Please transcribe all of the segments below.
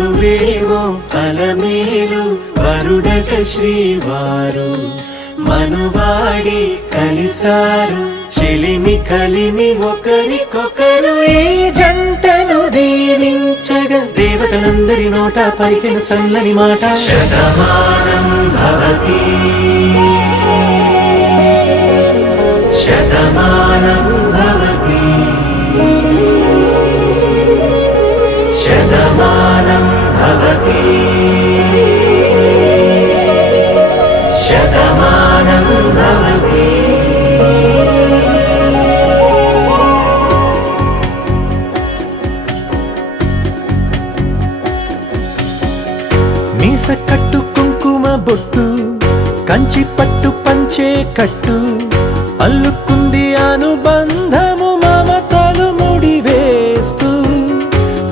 వధువేమో అలమేలు వరుడట శ్రీవారు మనువాడి కలిసారు చెలిమి కలిమి ఒకరికొకరు ఈ జంటను దీవించగా దేవతలందరి నోట పలికిన చల్లని మాట శతమానం భవతి శతమానం భవతి శతమానం భవతి శతమానం భవతి. మీస కట్టు కుంకుమ బొట్టు కంచి పట్టు పంచే కట్టు అల్లుకుంది అనుబంధము మమతలు ముడివేస్తూ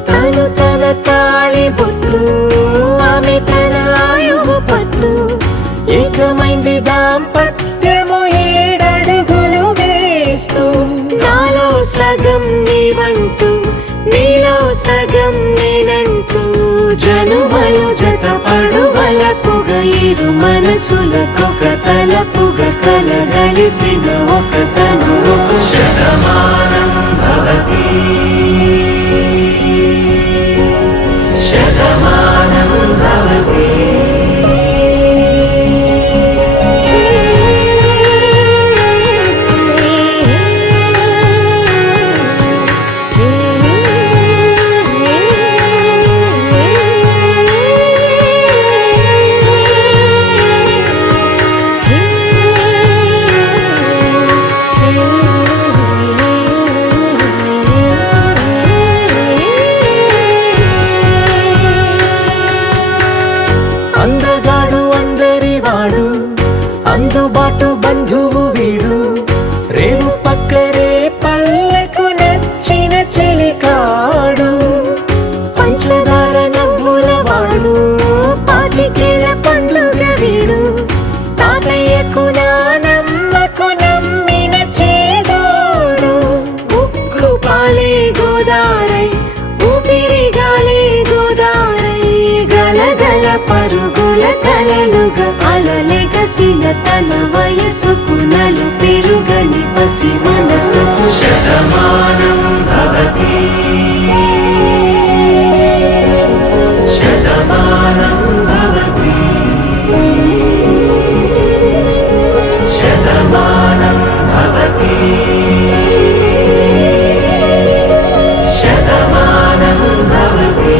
తను తన తాళి బొట్టు ఆమె తన ఆయువు పట్టు ఏకమైంది దాంపత్యము 7 అడుగులు వేస్తూ నాలో సగం నీవంటూ నీలో సగం నేనంటూ జనుమలు జత పడువలపుగ ఇరు మనసులకొక తలపుగ కలగలిసిన ఒక తను శతమానం భవతి శతమానం భవతి. అందగాడు అందరివాడు అందుబాటు బంధువు వీడు రేవు పక్కరే పల్లెకు నచ్చిన చెలికాడు పంచదార నవ్వుల వాడు పాతికేల పండుగ వీడు తాతయ్యకు నానమ్మకు నమ్మిన చేదోడు ఉక్కు పాలే గోదారై ఊపిరిగాలే గోదారై గలగల పరుగుల కలలుగా అలలెగసిన తన వయసుకు నలు పెరుగని పసి మనసుకు శతమానం భవతి శతమానం భవతి శతమానం భవతి శతమానం భవతి.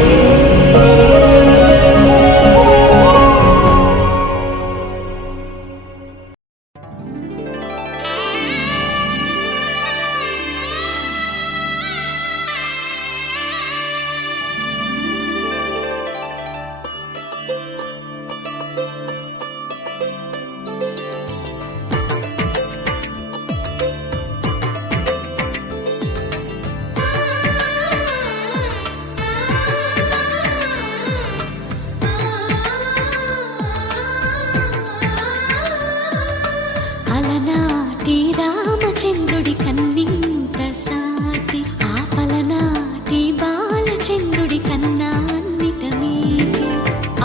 అలనాటి రామచంద్రుడి కన్నింత సాటి ఆపలనాటి బాలచంద్రుడి కన్నా అన్నిట మీటి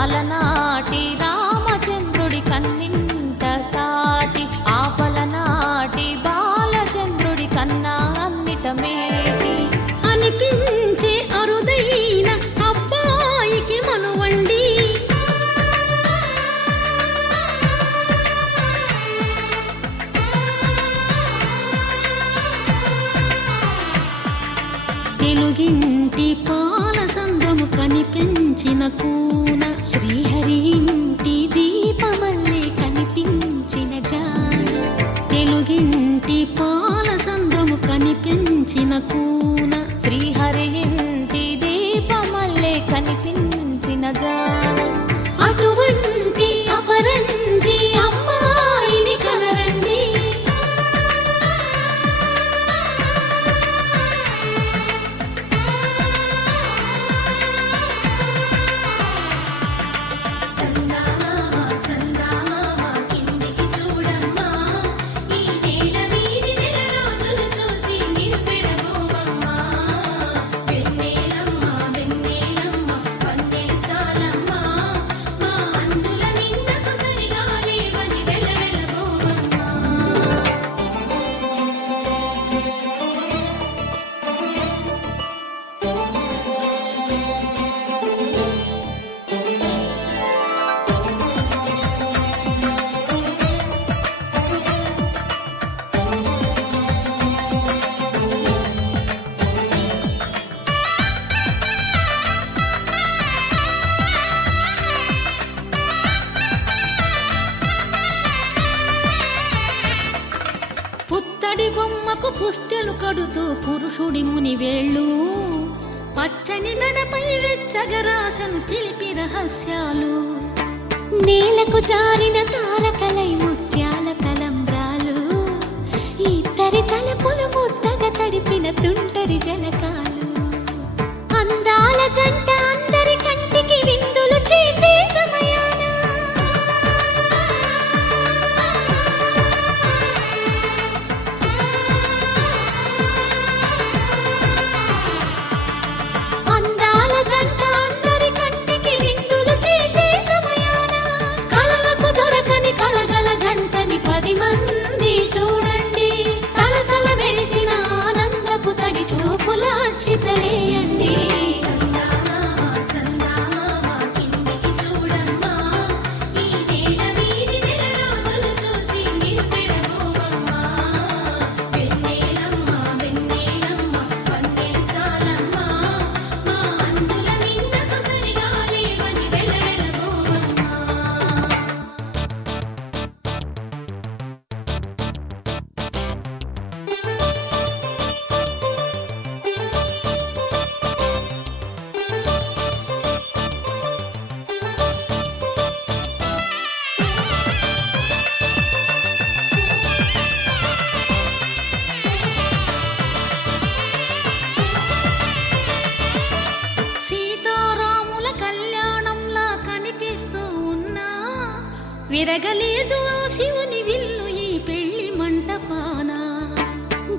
అలనాటి రామచంద్రుడి కన్నింత సాటి ఆపలనాటి బాలచంద్రుడి కన్నా అన్నిట మేటి అనిపించే అరుదైన అబ్బాయికి మనువండి తెలుగింటి పాల సంద్రము కనిపించిన కూన శ్రీహరి ఇంటి దీపమల్లే కనిపించిన జాన తెలుగింటి పాల సంద్రము కనిపించిన కూన శ్రీహరి ఇంటి దీపమల్లే కనిపించిన జాన అటువంటి అపరంజి అమ్మాయిని కనరండి పొగడి బొమ్మకు పుస్తెలు కడుతూ పురుషుడి ముని వేళ్ళు పచ్చని మెడపై వెచ్చగరాసను చిలిపి రహస్యాలు నేలకు జారిన తారకలై ముత్యాల తలంబ్రాలు ఇద్దరి తలపులు ముద్దగా తడిపిన తుంటరి జలకాలు అందాల జంట అందరి కంటికి విందులు చేసే సమయాన అందాల జంట అందరి కంటికి విందులు చేసే సమయాన కలలకు దొరకని కలగల జంటని 10 మంది చూడండి తలతల మెరిసిన ఆనందపు తడి చూపుల అచ్చితలేయండి సీతారాముల కళ్యాణంలా కనిపిస్తూ ఉన్నా విరగలేదు ఆ శివుని విల్లు ఈ పెళ్లి మంటపాన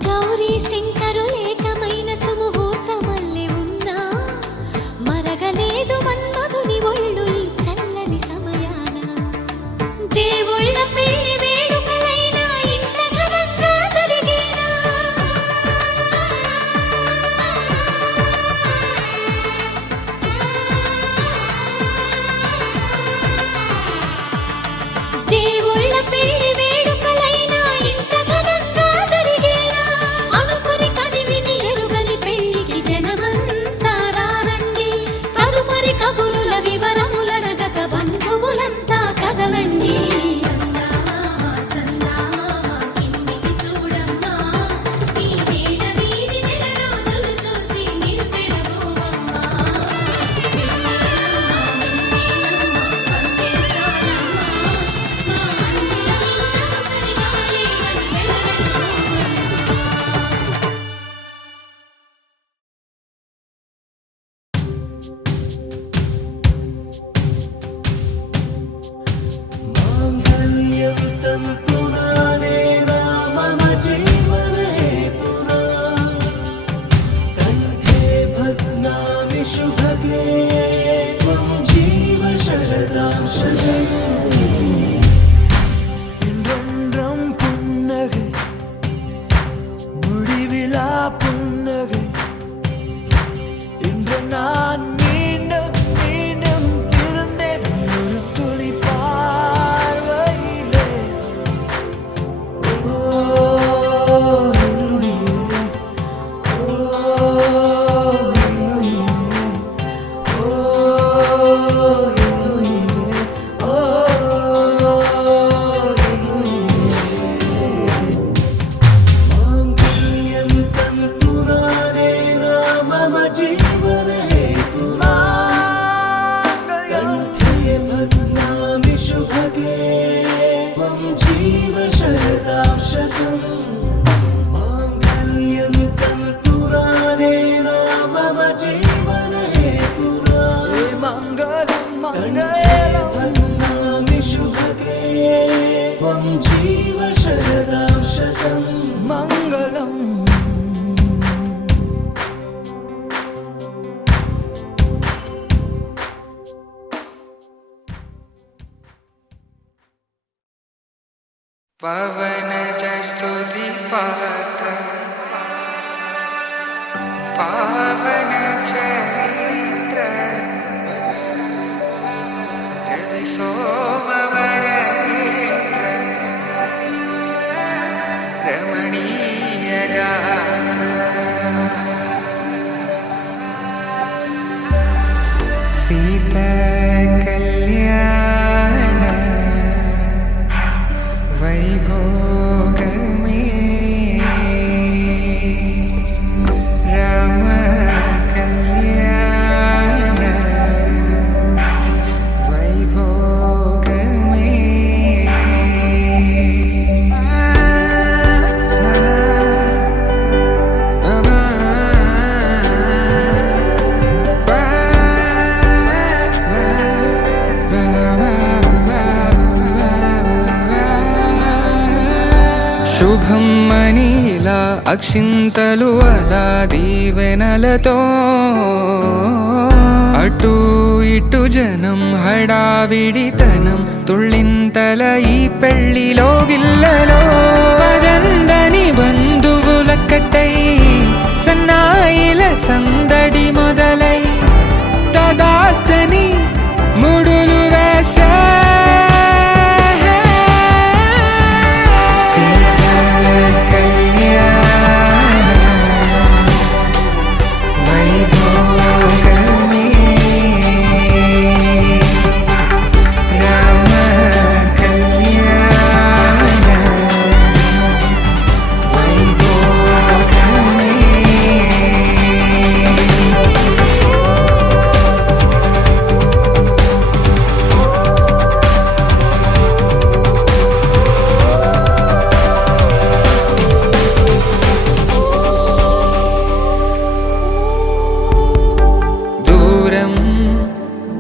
గౌరీ శంకరులేకమైన సుముహూర్తమల్లె ఉన్నా మరగలేదు మన్మధుని ఒళ్ళు ఈ చల్లని సమయాన దేవుళ్ళ పెళ్లి వేడుకలైనా ఇంత ఘనంగా జరిగేనా దేవుళ్ళ పెళ్లి వేడుకలైనా ఇంత ఘనంగా జరిగేనా అనుకుని కదివిని ఎరుగని పెళ్లికి జనమంతా రారండి తదుపరి కబురుల వివరములడగక బంధువులంతా కదలండి माङ्गल्यं तन्तुनानेन मम जीवनहेतुना कण्ठे बध्नामि शुभगे त्वं जीव शरदां शतम् இன்றென்றும் புன்னகை முடிவிலா புன்னகை இன்று நான் மீண்டும் மீண்டும் பிறந்தேன் ஒரு துளி பார்வையிலே ஓ உயிரே, ஓ உயிரே, ஓ உயிரே, ஓ माङ्गल्यं तन्तुनानेन मम जीवनहेतुना कण्ठे बध्नामि शुभगे त्वं जीव शरदां शतम् माङ्गल्यं तन्तुनानेन मम जीवनहेतुना मङ्गलं मङ्गलं बध्नामि शुभगे त्वं जीव शरदां शतम् मङ्गलम् पवनजस्तुति पात्र पावन चरित्र रवि सोमवरनेत्र रमणीय गात्र सीता कल्याण वैभोगमे శుభం అని ఇలా అక్షింతలు అలా దీవెనలతో అటు ఇటు జనం హడావిడితనం తుళ్ళింతల ఈ పెళ్లిలో గిల్లలో పదందని బంధువులక్కటై సన్నాయిల సందడి మొదలై తదాస్తని ముడులు వేసే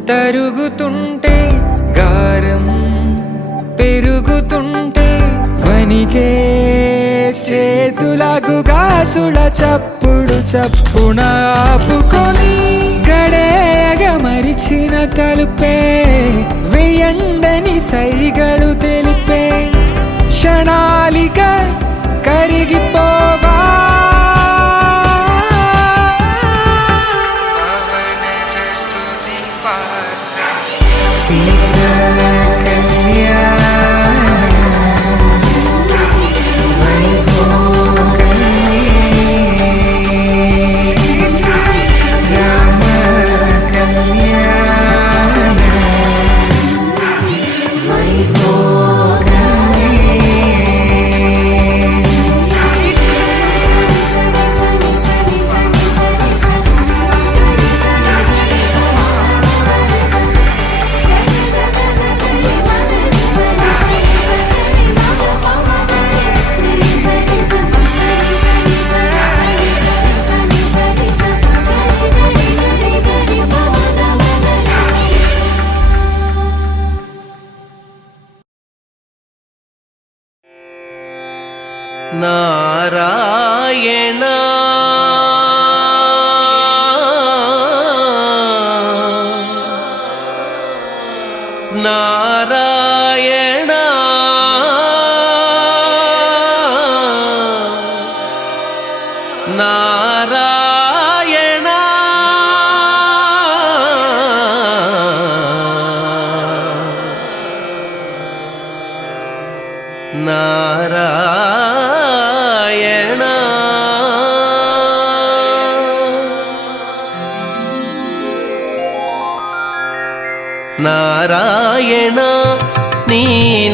తరుగుతుంటే గారం పెరుగుతుంటే వనికే చేతులకు గాసుల చప్పుడు చప్పున ఆపుకొని గడేయగ మరిచిన తలుపే వెయ్యండని సైగడు తెలిపే క్షణాలిక కరిగిపోవా నారాయణ నారాయణ నారాయణ నారాయణ నారాయణ నీ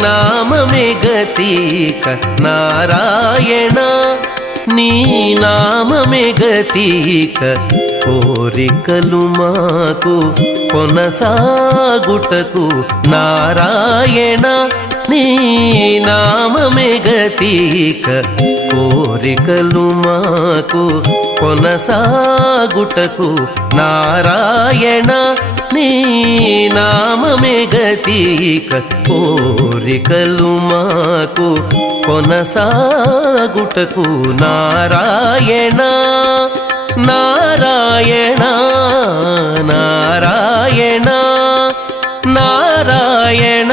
నామమే గతిక నారాయణ నీ నామమే గతిక కోరికలు మాకు కొనసాగుటకు నారాయణ నీ నామమే గతిక కోరికలు మాకు కొనసాగుటకు నారాయణ నీ నామమే గతిక కోరికలు మాకు కొనసాగుటకు నారాయణ నారాయణ నారాయణ నారాయణ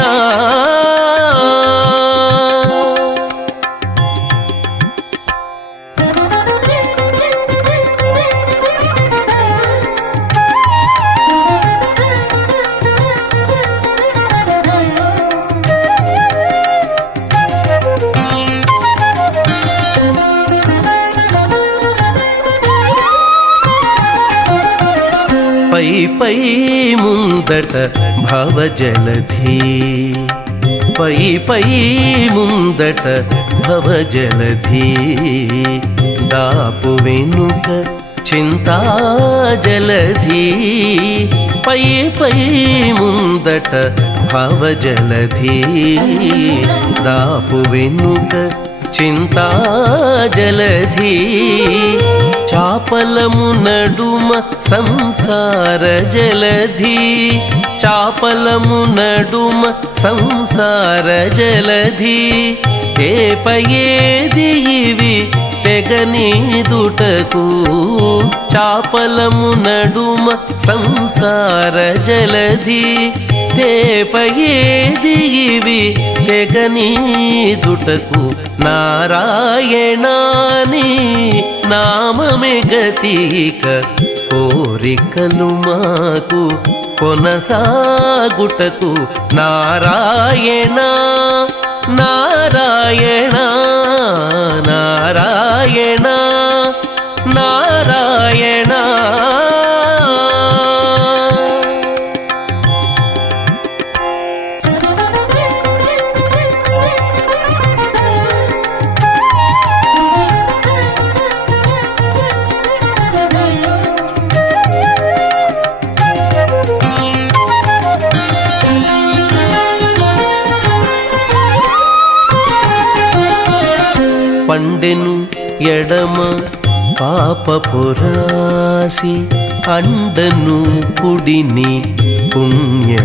పై ముందట భవజలధి పై ముందట భవజలధి దాపు వెనుక చింతాజలధి పై ముందట భవజలధి దాపు వెనుక చింతాజలధి చాపలము నడుమ సంసార జలధి చాపలము నడుమ సంసార జలధి తేపయేది ఇవి తెగనీదుటకు చాపలము నడుమ సంసార జలధి తేపయేది ఇవి తెగనీదుటకు నారాయణాని నామమే గతిక కోరికలు మాకు కొనసాగుటకు నారాయణ నారాయణ నారాయణ నారాయణ పండెను ఎడమ పాపపురాసి అండను కుడిని పుణ్యపురాసి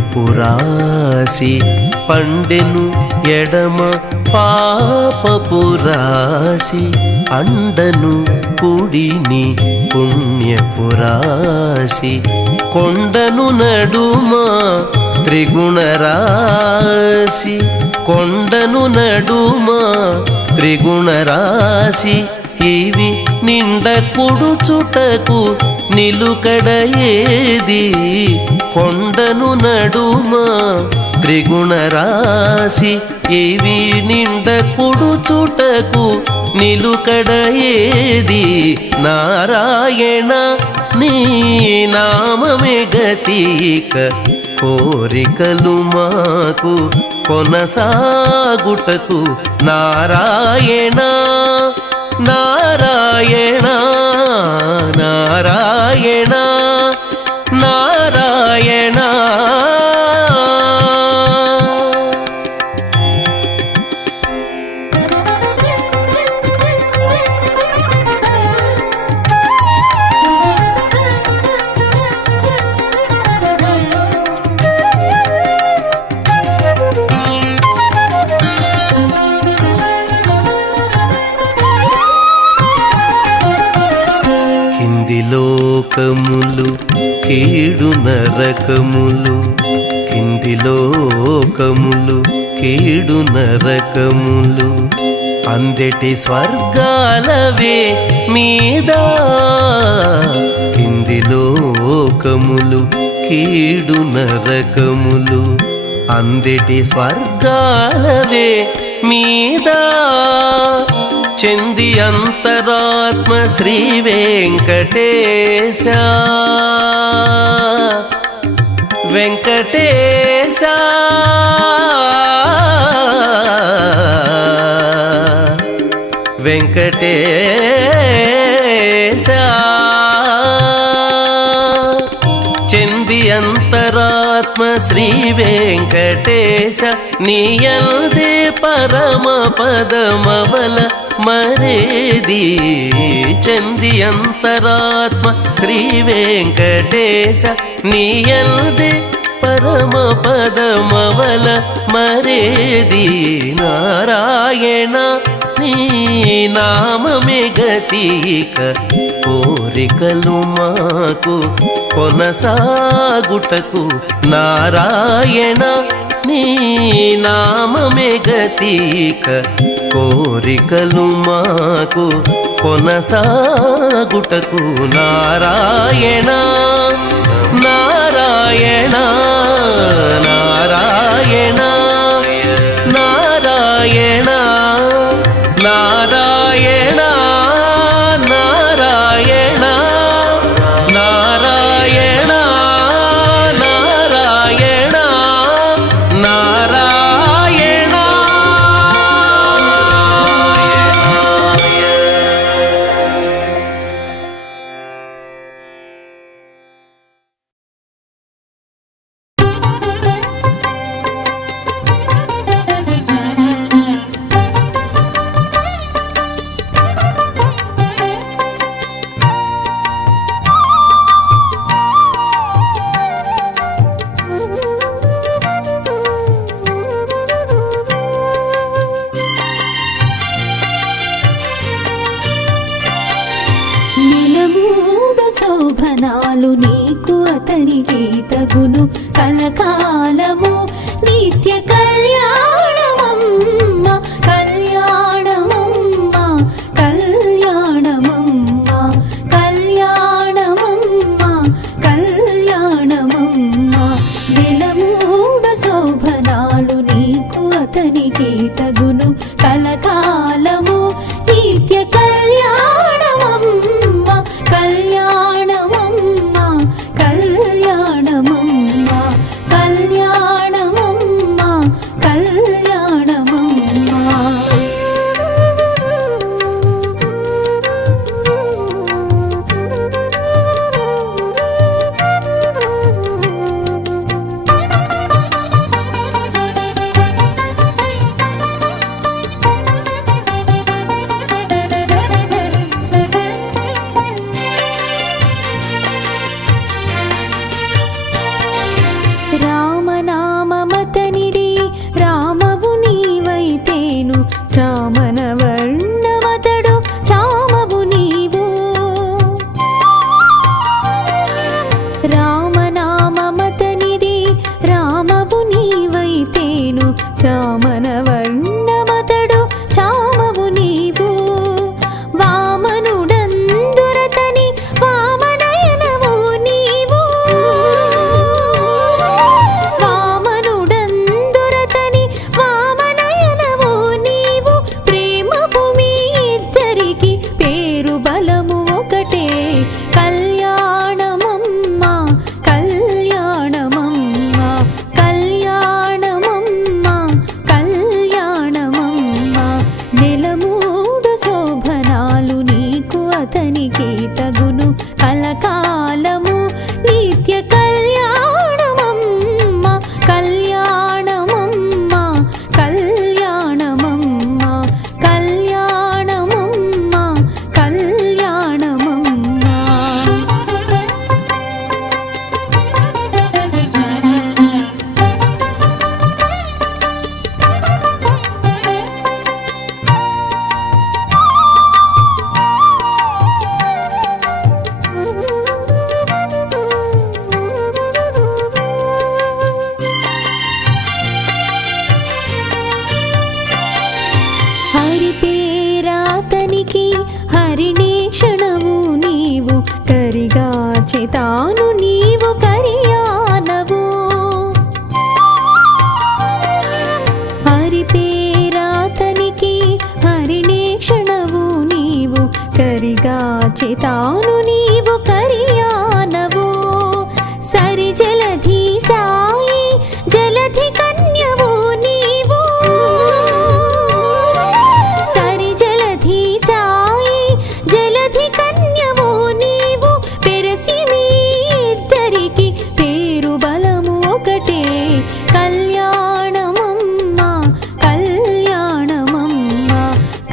పండెను ఎడమ పాపపురాసి అండను కుడిని పుణ్యపురాసి కొండను నడుమ త్రిగుణరాశి కొండను నడుమ త్రిగుణరాశి ఇవి నిండ కుడుచుటకు నిలుకడ ఏది కొండను నడుమ త్రిగుణరాశి ఇవి నిండ కుడుచుటకు నిలుకడ ఏది నారాయణ నీ నామమే గతిక కోరికలు మాకు కొనసాగుటకు నారాయణ నారాయణ నారాయణ నారాయణ లోకములు కీడు నరకములు కింది లోకములు కీడు నరకములు అందెటి స్వర్గాలవే మీద కింది లోకములు కీడు నరకములు అందెటి స్వర్గాలవే మీద చెంది అంతరాత్మ శ్రీ వెంకటేశ వెంకటేశ వెంకటేశ చెంది అంతరాత్మ శ్రీ వెంకటేశ నీయల్దే పరమ పదమవల మరేది చెంది అంతరాత్మ శ్రీ వెంకటేశ నీయల్దే పరమ పదమవల మరేది నారాయణ నీ నామమే గతిక కోరికలు మాకు కొనసాగుటకు నారాయణ నీ నామమే గతిక కోరికలు మాకు కొనసాగుటకు నారాయణ నారాయణ నారాయణ నారాయణ నారాయణ నారాయణ నారాయణ నారాయణ నారాయణ తగును కలకాలము నిత్య కళ్యాణమమ్మ కళ్యాణమమ్మ కళ్యాణమమ్మ కళ్యాణమమ్మ కళ్యాణమమ్మ దినమూడ శోభనాలు నీకు అతనికి తగును కలకాలము నిత్య కళ్యాణమమ్మ కళ్యాణమమ్మ కళ్యాణమమ్మ కళ్యాణమమ్మ కళ్యాణమమ్మ రామనామమతనిది రామవు నీవైతేను చామన వర్ణమతడు చామవు నీవు రామనామమతనిది రామవు నీవైతేను చామన వర్ణమతడు చామవు నీవు వామనుడందురతని వామనయనవు నీవు వామనుడందురతని వామనయనవు నీవు ప్రేమపు మీ ఇద్దరికి పేరు బలము ఒకటే కళ్యాణమమ్మ కళ్యాణమమ్మ కళ్యాణమమ్మ కళ్యాణమమ్మ నెలమూడు శోభనాలు నీకు అతనికి తగును కలకాలము నిత్య కళ్యాణమమ్మ కళ్యాణమమ్మ కళ్యాణమమ్మ కళ్యాణమమ్మ కళ్యాణమమ్మ హరి పేరాతనికి హరిణే క్షణవు నీవు కరిగా చేతాను నీవు కరియానవు హరి పేరాతనికి హరిణే క్షణవు నీవు కరిగా చేతాను నీవు కరియానవు సరి జలధి సాయి జలధి కన్యవు నీవు సరి జలధి సాయి జలధి కన్యవు నీవు పెరసి మీ ఇద్దరికి పేరు బలము ఒకటే కళ్యాణమమ్మ కళ్యాణమమ్మ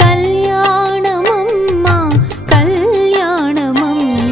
కళ్యాణమమ్మ కళ్యాణమమ్మ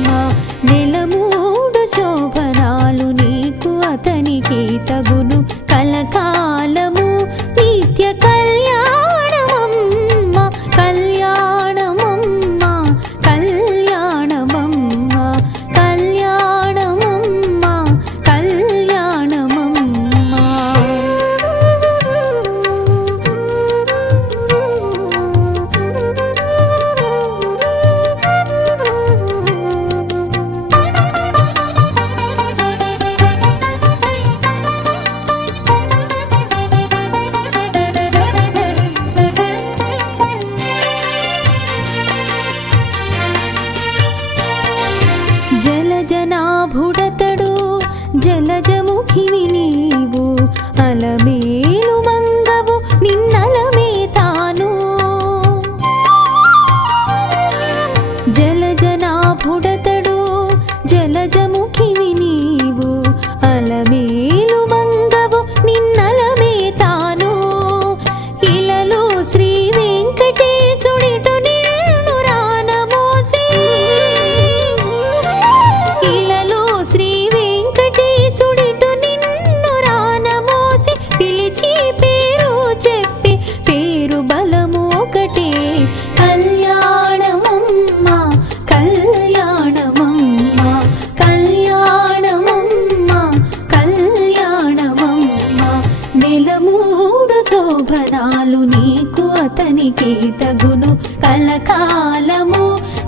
శోభనాలు నీకు అతనికి తగును కలకాలము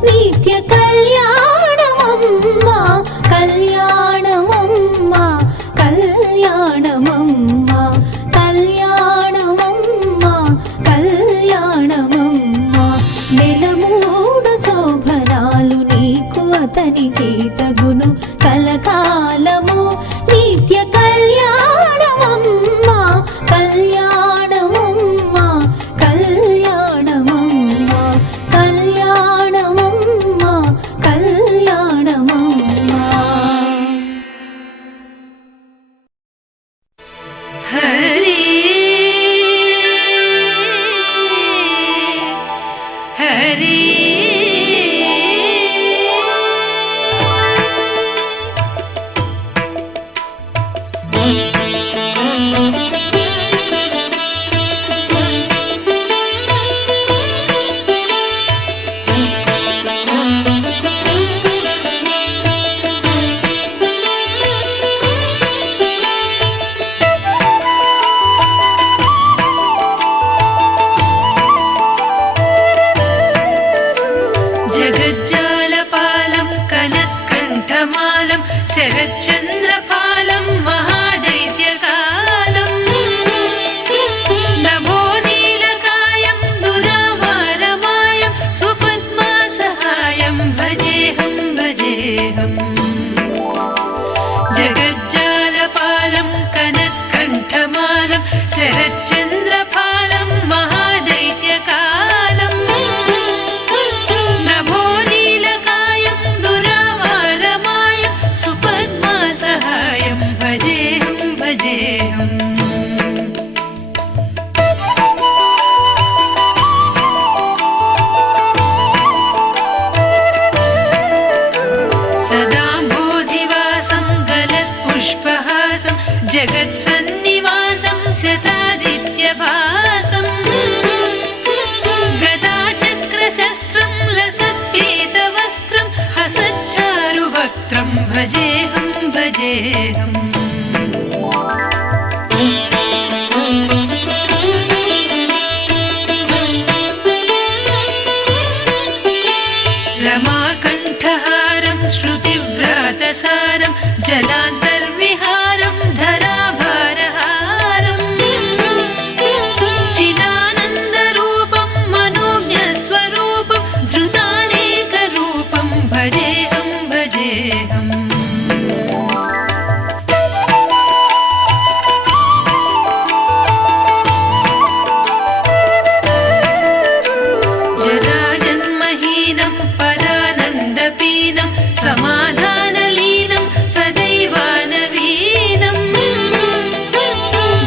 నిత్య కళ్యాణమమ్మా కళ్యాణమమ్మా కళ్యాణమమ్మా కళ్యాణమమ్మా కళ్యాణమమ్మా నెలమూడు శోభనాలు నీకు అతనికి తగును కలకాలము నిత్య కళ్యాణమమ్మా కళ్యాణమమ్మా కళ్యాణమమ్మా కళ్యాణమమ్మా కళ్యాణమమ్మా. హరి హరి జగజ్జాలపాలం కనత్కంఠమాలం శరచ్చంద్రపాలం మహాదైత్యకాలం నభో నీలకాయం దురావారమాయం సుపద్మాసహాయం భజేహం భజేహం జగజ్జాలపాలం కనత్కంఠమాలం శరచ్చంద్రపాలం మహాదైత్యకాలం నభో నీలకాయం దురావారమాయం సుపద్మాసహాయం భజేహం భజేహం సదాంబోధివాసం గలత్పుష్పహాసం జగత్సన్నివాసం శతాదిత్యభాసం గదాచక్రశస్త్రం లసత్పీతవస్త్రం హసచ్చారువక్త్రం భజేహం భజేహం రమాకంఠహారం శృతివ్రాతసారం జలాంతర్విహారం ధరాభారహారం చిదానందరూపం మనోజ్ఞస్వరూపం ధృతానేకరూపం భజేహం భజేహం జరాజన్మహీనం పరానందపీనం సమాధానలీనం సదైవానవీనం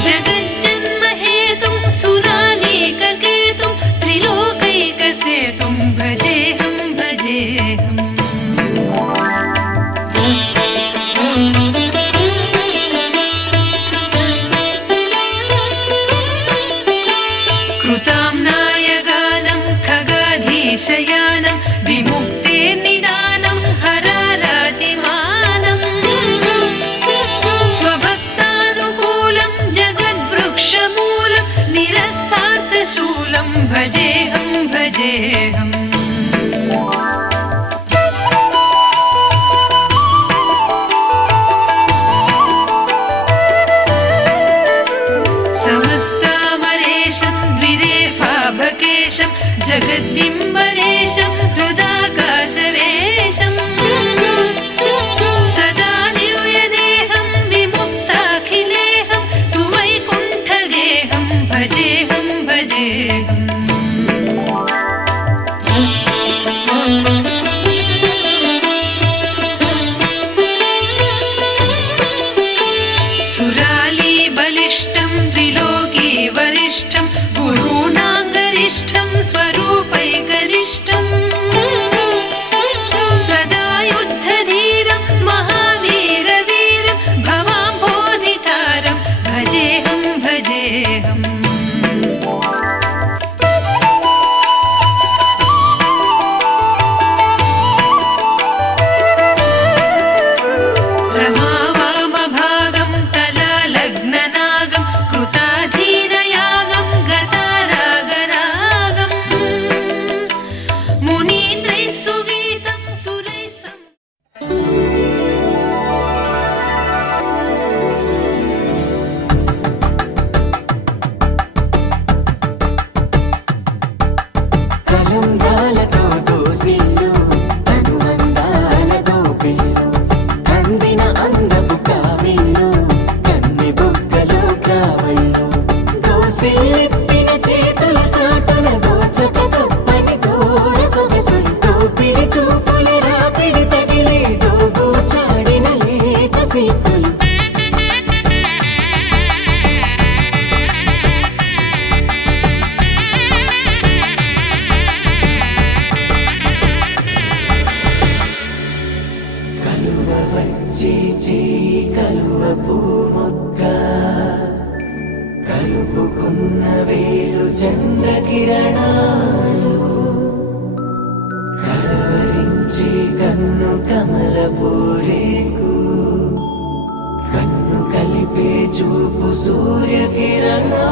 జగజ్జన్మహేతుం సురానేకకేతుం త్రిలోకైకసేతుం భజేహం భజేహం కృతాంనాయగానం ఖగాధీశయానం విముక్తేర్నిదానం హరారాతిమానం స్వభక్తానుకూలం జగద్వృక్షమూలం నిరస్తార్థశూలం భజేహం భజేహం సమస్తామరేశం ద్విరేఫాభకేశం జగద్దింబరేశం హృదాకాశవేశం సదా దివ్యదేహం విముక్తాఖిలేహం సువైకుంఠగేహం భజేహం భజేహం సురాలీబలిష్టం త్రిలోకీ వరిష్టం గురూణాంగరిష్టం స్వరూపైకరిష్టం సదా యుద్ధధీరం మహావీరవీరం భవాంబోధితారం భజేహం భజేహం తలంబ్రాలతో దోసిల్లు అనుబంధాలతో పిల్లు అందిన అందపు కావిళ్ళు కన్నె బొక్కలో క్రావళ్ళు దోసిల్లెత్తిన చేతుల చాటున దోచక తప్పని దూర సొగసులు దోపిడి చూపుల రాపిడి తగిలి దోబూచాడిన లేత సీపులు కలువ వచ్చి చేయి కలువ పూ మొక్క కలుపుకున్న వేలు చంద్రకిరణాలు కలవరించి కన్ను కమల పూరేకు కన్ను కలిపే చూపు సూర్యకిరణాలు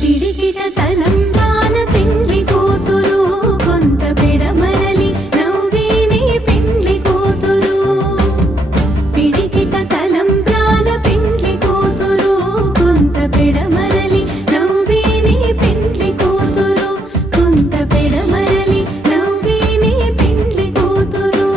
పిడికిట తలంబ్రాల పెండ్లి కూతురు కొంత పెడమరలి నవ్వేనే పెండ్లి కూతురు పిడికిట తలంబ్రాల పెండ్లి కూతురు కొంత పెడమరలి నవ్వేనే పెండ్లి కూతురు కొంత పెడమరలి నవ్వేనే పెండ్లి కూతురు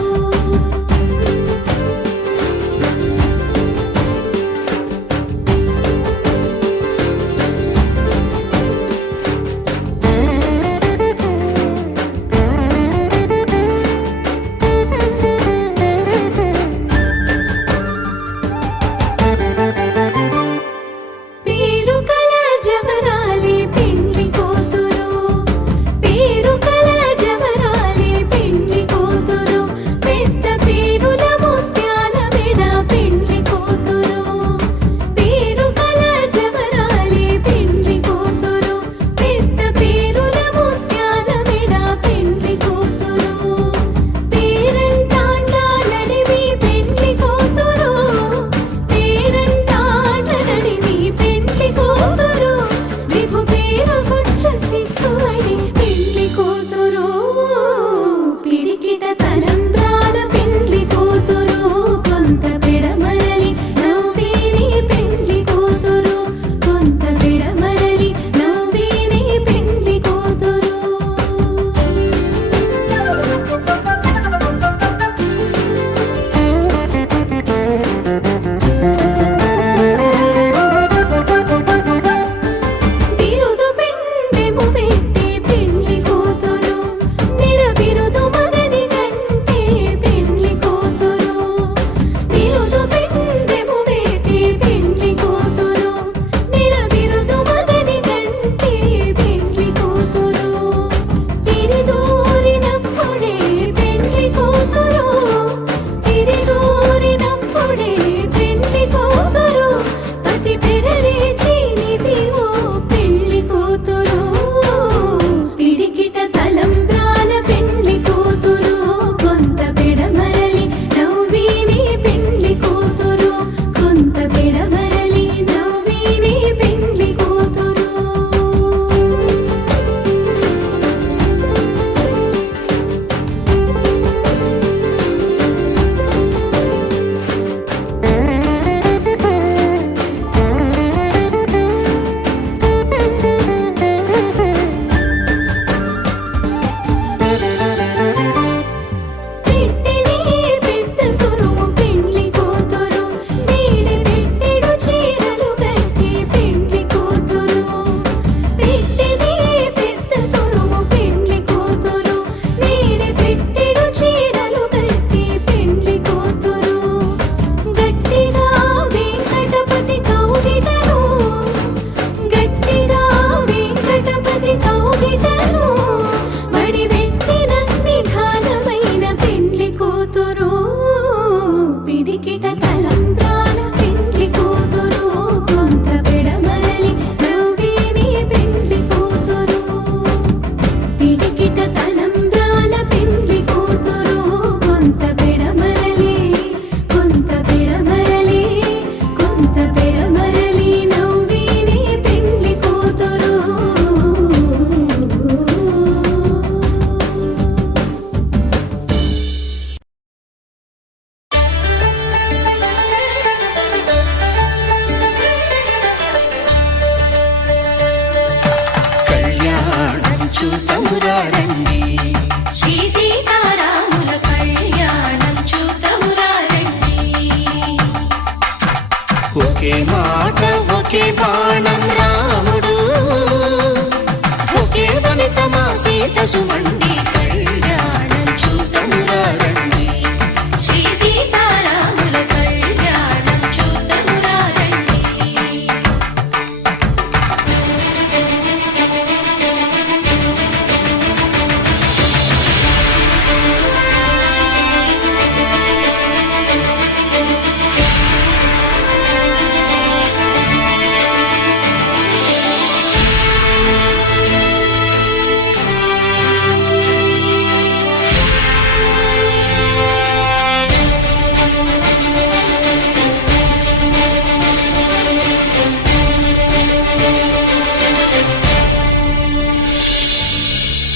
చూతమురారండి. శ్రీ సీతారాముల కళ్యాణం చూతమురారండి. ఒకే మాట ఒకే బాణం రాముడు, ఒకే వనిత మా సీత సుమండి. కళ్యాణం చూతమురారండి. శ్రీ సీతారాముల కళ్యాణం చూతమురారండి.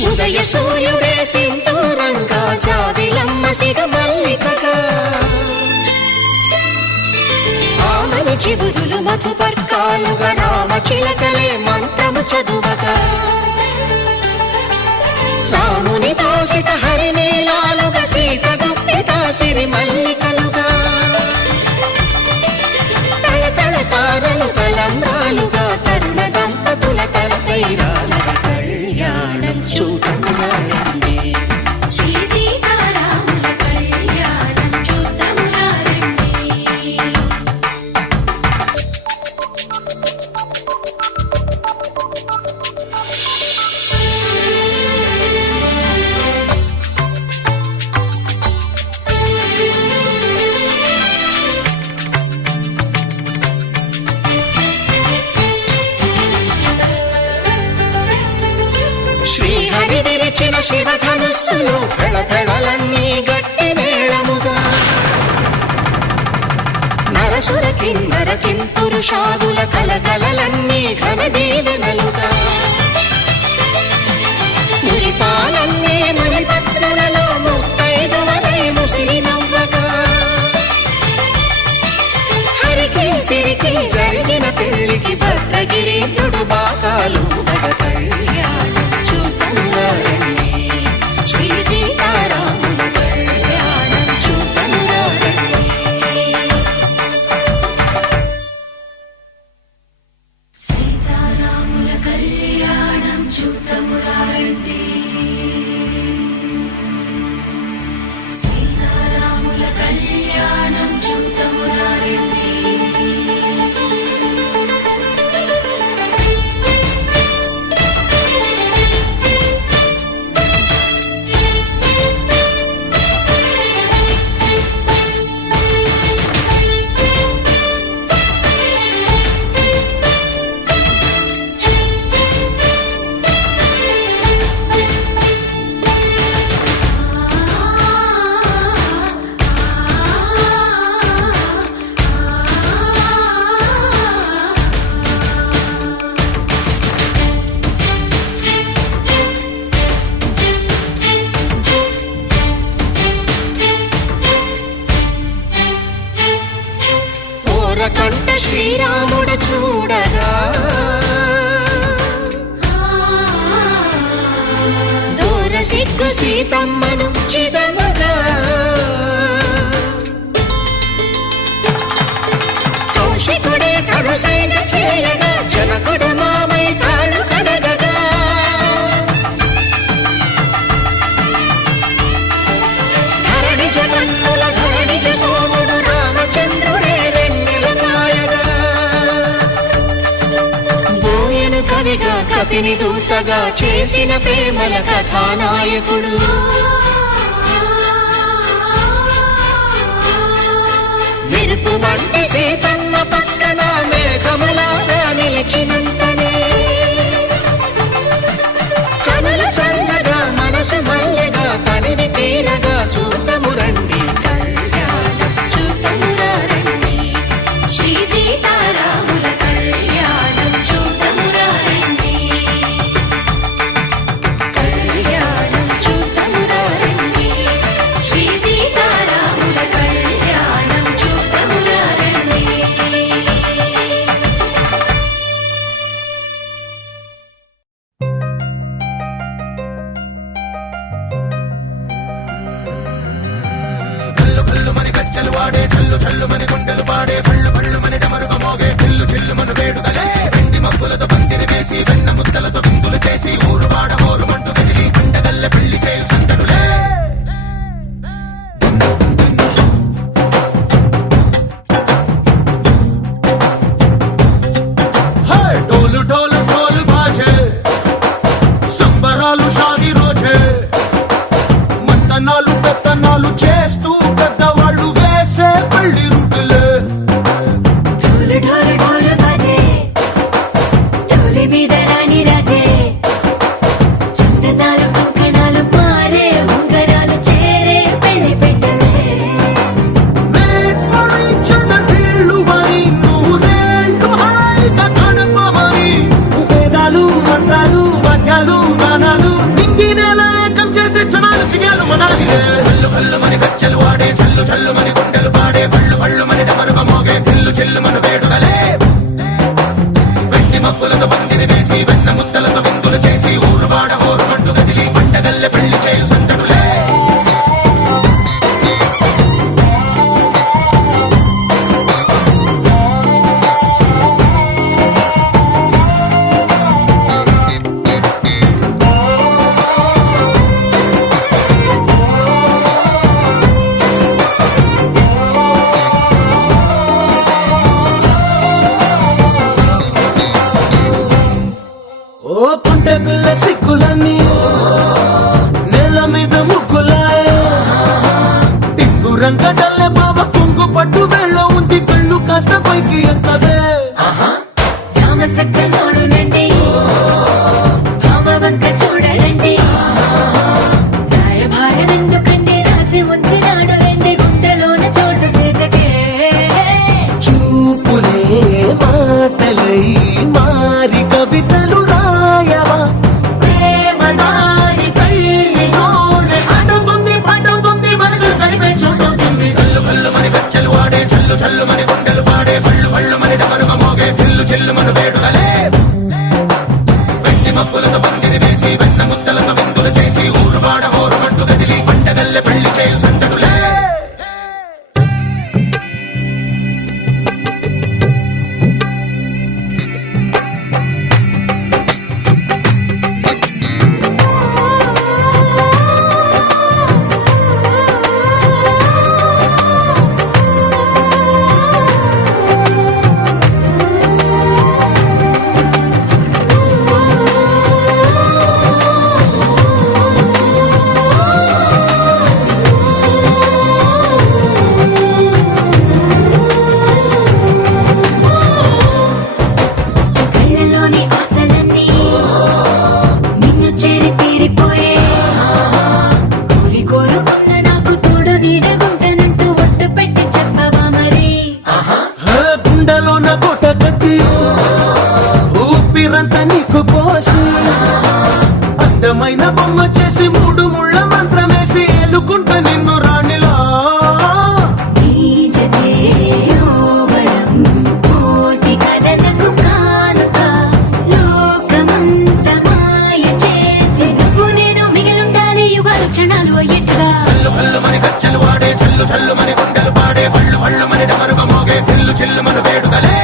ఉదయ సూర్యుడే సింధూరంగా, జాబిలమ్మ సిగ మల్లికగా, ఆమని చివురులు మధుపర్కాలుగా, రామ చిలకలే మంత్రము చదువగా, రాముని దోసిట హరినీలాలుగా, సీత గుప్పిట సిరి మల్లికలుగా, తళతళ తారలు తలంబ్రాలుగా, తరుణ దంపతుల తలపైరాలుగా. కళ్యాణం చూతమురారండి. శ్రీ సీతారాముల కళ్యాణం చూతమురారండి. శ్రీహరి విరిచిన శివధనుస్సులు పెళపెళలన్నీ గట్టి మేళముగా, నరసుర కిన్నర కింపురుషాదుల కలకలలన్నీ ఘన దీవెనలుగా, మురిపాలన్నీ మునిపత్రులలో ముత్తైదువలై ముసిరి నవ్వగా, హరికి సిరికి జరిగిన పెళ్లికి భద్రగిరి బాకాలు కళ్యాణం చూతమురారండి. శ్రీ సీతారాముల కళ్యాణం చూతమురారండి. సీతారాముల కళ్యాణం చూతమురారండి. సీతారాముల కళ్యాణం చూతమురారండి. ఓరకంట శ్రీరాముడు చూడగా, దూర సిగ్గు సీతమ్మను చిదమగా, కౌశికుడే కరుసైన చేయగా, జనకుడు మామై కాళ్ళు కడగగా, ధరణి జగన్నుల ధరణిజ సోముడు రామచంద్రుడే వెన్నెల కాయగా, బోయను కవిగా కపిని దూతగా చేసిన ప్రేమల కథానాయకుడు, మెరుపు వంటి సీతమ్మ పక్కన మేఘములాగా నిలిచినంతనే, కనుల చల్లగా మనసు మల్లెగా తనివి తీరగా చూతమురండి. కళ్యాణం చూతమురారండి. శ్రీ సీతారాముల కళ్యాణం చూతమురారండి. కళ్యాణం చూతమురారండి. శ్రీ సీతారాముల కళ్యాణం చూతమురారండి. చల్లుమని గుండెలు పాడే పళ్ళు పళ్ళుమని డమరుగ మోగే దిల్లు చెల్లుమను వేడుకలే వెండి మబ్బులతో పందిరి వేసి వెన్న ముద్దలతో విందులు చేసి ఊరు వాడ హోరు మంటు గదిలి పంటగల్లె పెళ్లి చేయు సందడులే ఓ పుంటె పిల్ల సిక్కులన్నీ నేల మీద ముగ్గులాయ టిక్కురంక డల్లె బాబ కుంగు పట్టు వెళ్ళ ఉంది కళ్ళు కాస్త పైకి ఎక్కదే రామసక్కలోడులండి రామవంక చూడలండి రాయభారం ఎందుకండి రాసి ఉంచినాడు ఎండి గుండెలోన చోటు సేదకే చూపులే మాటలై మారి కవితలు రాయవా ప్రేమదారి పెళ్లిలోనే అడుగుంది మనసు కలిపే చోటొస్తుంది కళ్ళు కళ్ళు మని గచ్చలు వాడే చల్లు చల్లు మని గుండెలు పాడే పళ్ళు పళ్ళు మని డమరుగ మోగే దిల్లు చెల్లుమను వేడుకలే వెండి మబ్బులతో పందిరి వేసి వెన్న ముద్దలతో విందులు చేసి ఊరు వాడ హోరు మంటు గదిలి పంటగల్లె పెళ్లి చేయు సందడులే కళ్ళలోని ఆశలన్నీ నిన్ను చేరి తీరిపోయే కోరుకున్న నాకు తోడు నీడగుంటనంటూ ఒట్టు పెట్టి చెప్పవా మరి గుండెలోన కోట కట్టి ఊపిరంతా నీకు పోసి అడ్డమైన బొమ్మ చేసి మూడు ముళ్ళ మంత్రమేసి ఎలుకుంటా నిన్ను రాణిలా నీజతే యోగలం కోటి కథలకు కానుక లోకమంత మాయ చేసి నువ్వు నేను మిగిలుండాలి యుగాలు క్షణాలు అయ్యేట్టుగా కళ్ళు కళ్ళు మని గచ్చలు వాడే చల్లు చల్లు మని గుండెలు పాడే పళ్ళు పళ్ళు మని డమరుగ మోగే దిల్లు చెల్లుమను వేడుకలే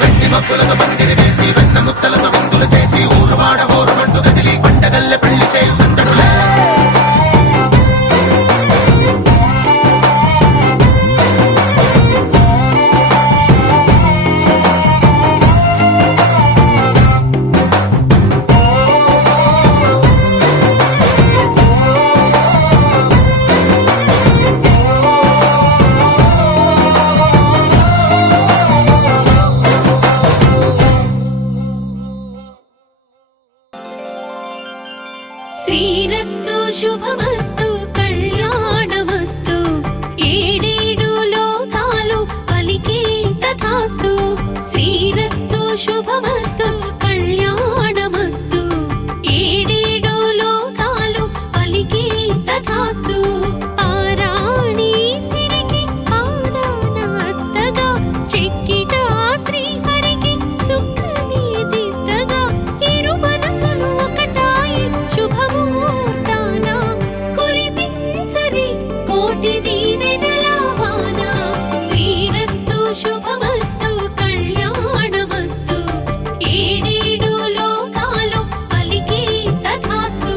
వెండి మబ్బులతో పందిరి వేసి వెన్న ముద్దలతో విందులు చేసి ఊరు వాడ హోరు మంటు గదిలి పంటగల్లె పెళ్లి చేయు సందడులే శ్రీరస్తు శుభమస్తు కళ్యాణమస్తు ఏడేడు లోకాలు పలికే తథాస్తు శ్రీరస్తు శుభమస్తు కళ్యాణమస్తు ఏడేడు లోకాలు పలికే తథాస్తు ఆరాణి సిరికి ఆదాన అత్తగా చెక్కిట శ్రీహరికి సుఖని దిద్దగా ఇరు మనసులు ఒకటాయి శుభముహూర్తాన కురిపించరి కోటి దీవెనల వాన శ్రీరస్తు శుభమస్తు కళ్యాణమస్తు ఏడేడు లోకాలు పలికే తథాస్తు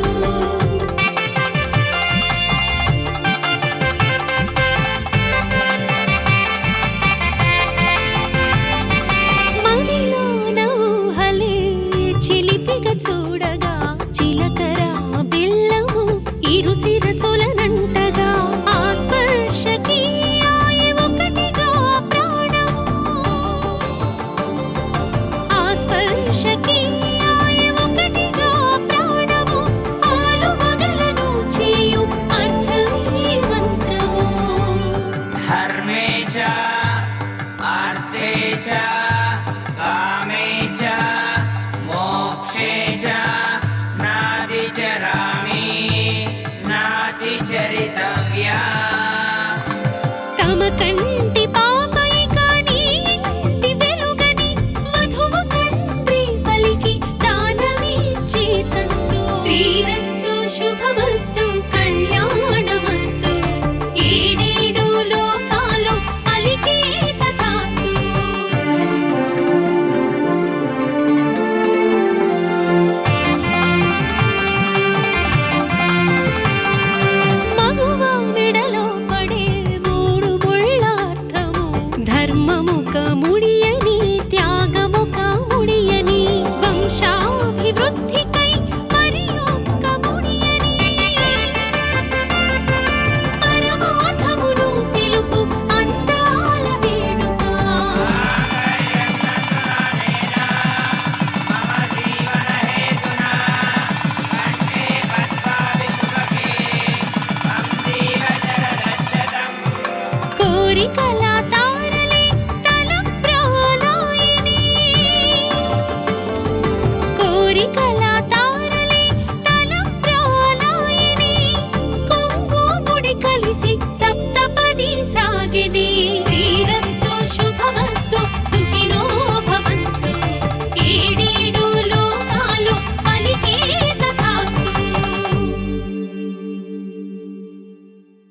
మదిలోన ఊహలే చిలిపిగా చూడగా చిలకర బెల్లము ఇరు శిరసులనంటగా ఆ స్పర్శకి ఆయి ఒకటిగా ప్రాణము ఆ స్పర్శకి ఆయి ఒకటిగా ప్రాణము ఆలు మగలను చేయు అర్థమే మంత్రము ధర్మే చ అర్థే చ